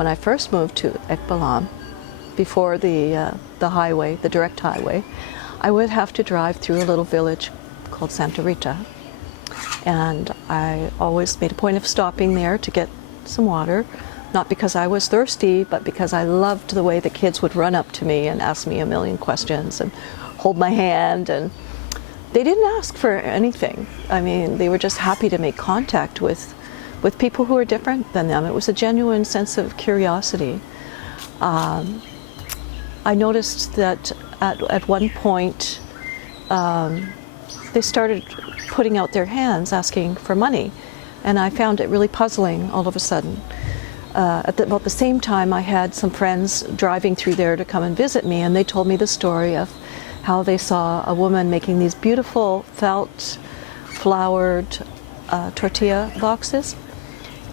when I first moved to Ek Balam, before the highway, the direct highway, I would have to drive through a little village called Santa Rita. And I always made a point of stopping there to get some water, not because I was thirsty, but because I loved the way the kids would run up to me and ask me a million questions and hold my hand. And they didn't ask for anything. I mean, they were just happy to make contact with people who are different than them. It was a genuine sense of curiosity. I noticed that at one point they started putting out their hands asking for money, and I found it really puzzling all of a sudden. About the same time, I had some friends driving through there to come and visit me, and they told me the story of how they saw a woman making these beautiful felt flowered tortilla boxes,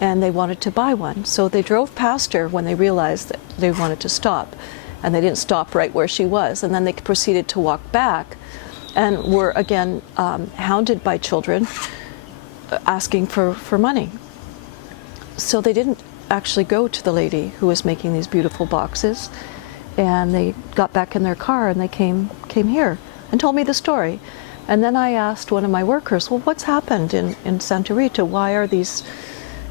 and they wanted to buy one. So they drove past her when they realized that they wanted to stop, and they didn't stop right where she was, and then they proceeded to walk back and were again hounded by children asking for money. So they didn't actually go to the lady who was making these beautiful boxes, and they got back in their car and they came here and told me the story. And then I asked one of my workers, well, what's happened in Santa Rita? Why are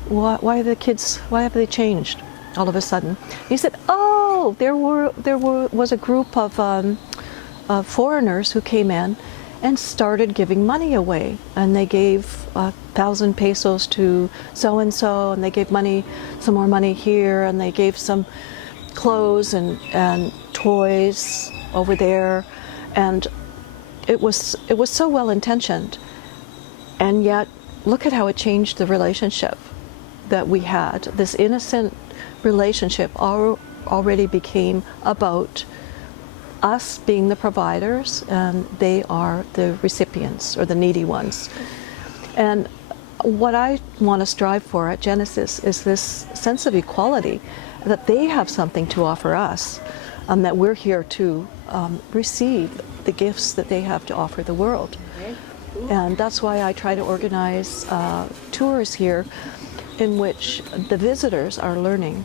why are the kids, why have they changed all of a sudden? He said, oh, there was a group of foreigners who came in and started giving money away, and they gave 1,000 pesos to so-and-so, and they gave some more money here, and they gave some clothes and toys over there, and it was so well intentioned, and yet look at how it changed the relationship that we had. This innocent relationship already became about us being the providers, and they are the recipients or the needy ones. And what I want to strive for at Genesis is this sense of equality, that they have something to offer us, that we're here to receive the gifts that they have to offer the world. And that's why I try to organize tours here in which the visitors are learning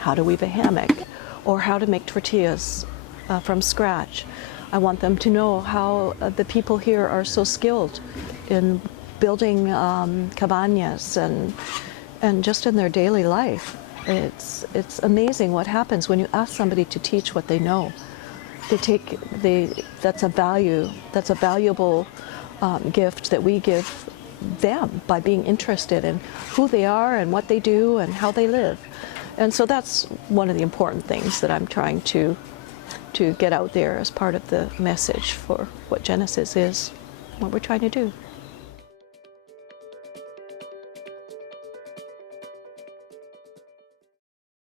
how to weave a hammock or how to make tortillas from scratch. I want them to know how the people here are so skilled in building cabañas and just in their daily life. It's amazing what happens when you ask somebody to teach what they know. That's a valuable gift that we give them by being interested in who they are and what they do and how they live. And so that's one of the important things that I'm trying to get out there as part of the message for what Genesis is, what we're trying to do.